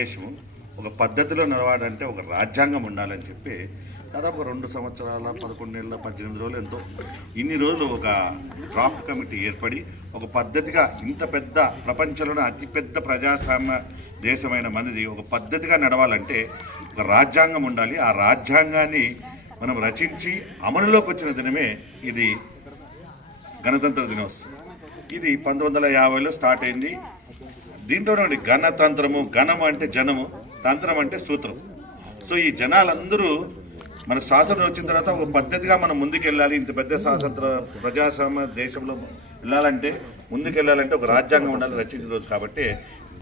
దేశము ఒక పద్ధతిలో నడవాలంటే ఒక రాజ్యాంగం ఉండాలని చెప్పి దాదాపు ఒక రెండు సంవత్సరాల పదకొండు నెలల పద్దెనిమిది రోజులు ఎంతో ఇన్ని రోజులు ఒక డ్రాఫ్ట్ కమిటీ ఏర్పడి ఒక పద్ధతిగా ఇంత పెద్ద ప్రపంచంలోనే అతిపెద్ద ప్రజాస్వామ్య దేశమైన మనది ఒక పద్ధతిగా నడవాలంటే ఒక రాజ్యాంగం ఉండాలి. ఆ రాజ్యాంగాన్ని మనం రచించి అమలులోకి వచ్చిన దినమే ఇది గణతంత్ర దినోత్సవం. ఇది పంతొమ్మిది వందల యాభైలో స్టార్ట్ అయింది. దీంట్లోనే గణతంత్రము గణం అంటే జనము తంత్రం అంటే సూత్రం. సో ఈ జనాలందరూ మన స్వాతంత్రం వచ్చిన తర్వాత ఒక పద్ధతిగా మనం ముందుకెళ్ళాలి. ఇంత పెద్ద స్వాతంత్ర ప్రజాస్వామ్య దేశంలో వెళ్ళాలంటే ముందుకెళ్ళాలంటే ఒక రాజ్యాంగం ఉండాలి రచించిన రోజు కాబట్టి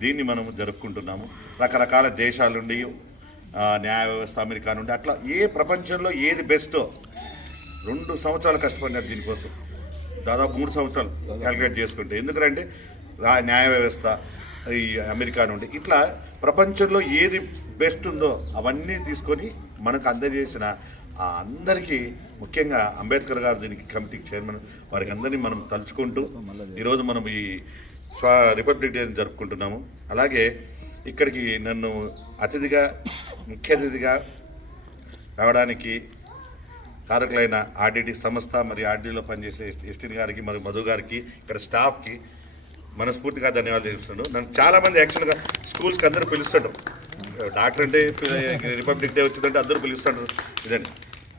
దీన్ని మనం జరుపుకుంటున్నాము. రకరకాల దేశాల నుండి న్యాయ వ్యవస్థ అమెరికా నుండి అట్లా ఏ ప్రపంచంలో ఏది బెస్టో రెండు సంవత్సరాలు కష్టపడినారు దీనికోసం. దాదాపు మూడు సంవత్సరాలు క్యాలిక్యులేట్ చేసుకుంటే. ఎందుకంటే రా న్యాయ వ్యవస్థ ఈ అమెరికా నుండి. ఇట్లా ప్రపంచంలో ఏది బెస్ట్ ఉందో అవన్నీ తీసుకొని మనకు అందజేసిన అందరికీ ముఖ్యంగా అంబేద్కర్ గారు దీనికి కమిటీకి చైర్మన్ వారికి అందరినీ మనం తలుచుకుంటూ ఈరోజు మనం ఈ స్వ రిపబ్లిక్ డేని జరుపుకుంటున్నాము. అలాగే ఇక్కడికి నన్ను అతిథిగా ముఖ్య అతిథిగా రావడానికి కారకులైన ఆర్డీటీ సంస్థ మరి ఆర్డీలో పనిచేసే ఎస్టీని గారికి మరి మధు గారికి ఇక్కడ స్టాఫ్కి మనస్ఫూర్తిగా ధన్యవాదాలు తెలుస్తున్నాను నన్ను చాలామంది యాక్చువల్గా స్కూల్స్కి అందరూ పిలుస్తుంటారు. డాక్టర్ అంటే రిపబ్లిక్ డే వచ్చిందంటే అందరూ పిలుస్తుంటారు. ఇదండి.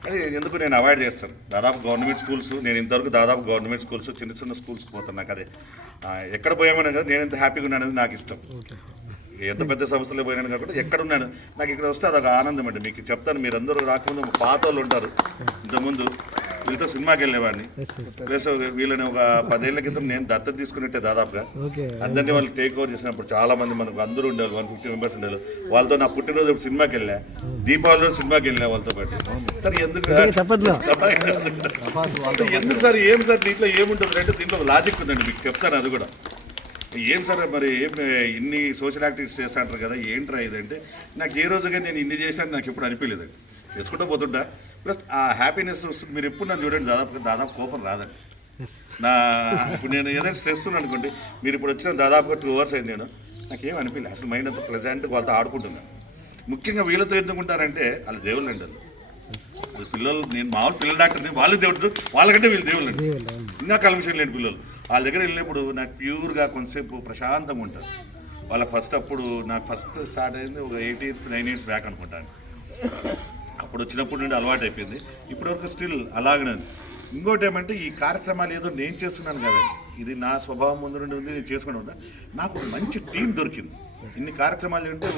కానీ ఎందుకు నేను అవాయిడ్ చేస్తాను? దాదాపు గవర్నమెంట్ స్కూల్స్ నేను ఇంతవరకు దాదాపు గవర్నమెంట్ స్కూల్స్ చిన్న చిన్న స్కూల్స్కి పోతాను నాకు అదే. ఎక్కడ పోయామని కదా నేను ఎంత హ్యాపీగా ఉన్నానది నాకు ఇష్టం. ఎంత పెద్ద సంస్థలో పోయినాను కాకుండా ఎక్కడ ఉన్నాను? నాకు ఇక్కడ వస్తే అదొక ఆనందం అండి. మీకు చెప్తాను మీరందరూ రాకముందు పాత వాళ్ళు ఉంటారు. ఇంతకుముందు వీళ్ళతో సినిమాకి వెళ్ళేవాడిని. ప్లస్ వీళ్ళని ఒక పదేళ్ళ క్రితం నేను దత్తత తీసుకున్నట్టే దాదాపుగా. అందరినీ వాళ్ళు టేక్ ఓవర్ చేసినప్పుడు చాలా మంది మనకు అందరూ ఉండేవాళ్ళు వన్ ఫిఫ్టీ మెంబర్స్ ఉండేవాళ్ళు. వాళ్ళతో నా పుట్టినరోజు ఒకటి సినిమాకి వెళ్ళా. దీపావళి రోజు సినిమాకి వెళ్ళా వాళ్ళతో పాటు. సార్ ఎందుకు ఎందుకు సార్? ఏం సార్? దీంట్లో ఏముంటుంది? అంటే దీంట్లో ఒక లాజిక్ ఉందండి మీకు చెప్తాను అది కూడా. ఏం సార్ మరి? ఏం ఇన్ని సోషల్ యాక్టివిటీస్ చేస్తా అంటారు కదా ఏంట్రా ఇదంటే నాకు ఏ రోజుగా నేను ఇన్ని చేసినా నాకు ఎప్పుడు అనిపించలేదండి. చేసుకుంటూ పోతుంటా. ప్లస్ ఆ హ్యాపీనెస్ వస్తుంది. మీరు ఎప్పుడు నన్ను చూడండి దాదాపు దాదాపు కోపం రాదండి. నా ఇప్పుడు నేను ఏదైనా స్ట్రెస్ ఉన్నాను అనుకోండి మీరు ఇప్పుడు వచ్చిన దాదాపుగా టూ అవర్స్ అయింది నేను నాకేం అనిపించలేదు అసలు మైండ్ అంతా ప్రెజెంట్ వాళ్ళతో ఆడుకుంటున్నాను. ముఖ్యంగా వీళ్ళతో ఎందుకుంటారంటే వాళ్ళు దేవుళ్ళు అండి వాళ్ళు. పిల్లలు నేను మామూలు పిల్లల డాక్టర్ని వాళ్ళు దేవుడు వాళ్ళకంటే వీళ్ళు దేవుళ్ళు అండి. ఇంకా కల్మిషన్ లేని పిల్లలు. వాళ్ళ దగ్గర వెళ్ళినప్పుడు నాకు ప్యూర్గా కొంతసేపు ప్రశాంతంగా ఉంటారు. వాళ్ళ ఫస్ట్ అప్పుడు నాకు ఫస్ట్ స్టార్ట్ అయింది ఒక eight years nine years back అనుకుంటాను. అప్పుడు వచ్చినప్పుడు నుండి అలవాటు అయిపోయింది ఇప్పటివరకు స్టిల్ అలాగనే ఇంకోటి ఏమంటే ఈ కార్యక్రమాలు ఏదో నేను చేస్తున్నాను కదండి ఇది నా స్వభావం ముందు నుండి ఉంది నేను చేసుకుని ఉంటా నాకు మంచి టీం దొరికింది. ఇన్ని కార్యక్రమాలు ఏంటంటే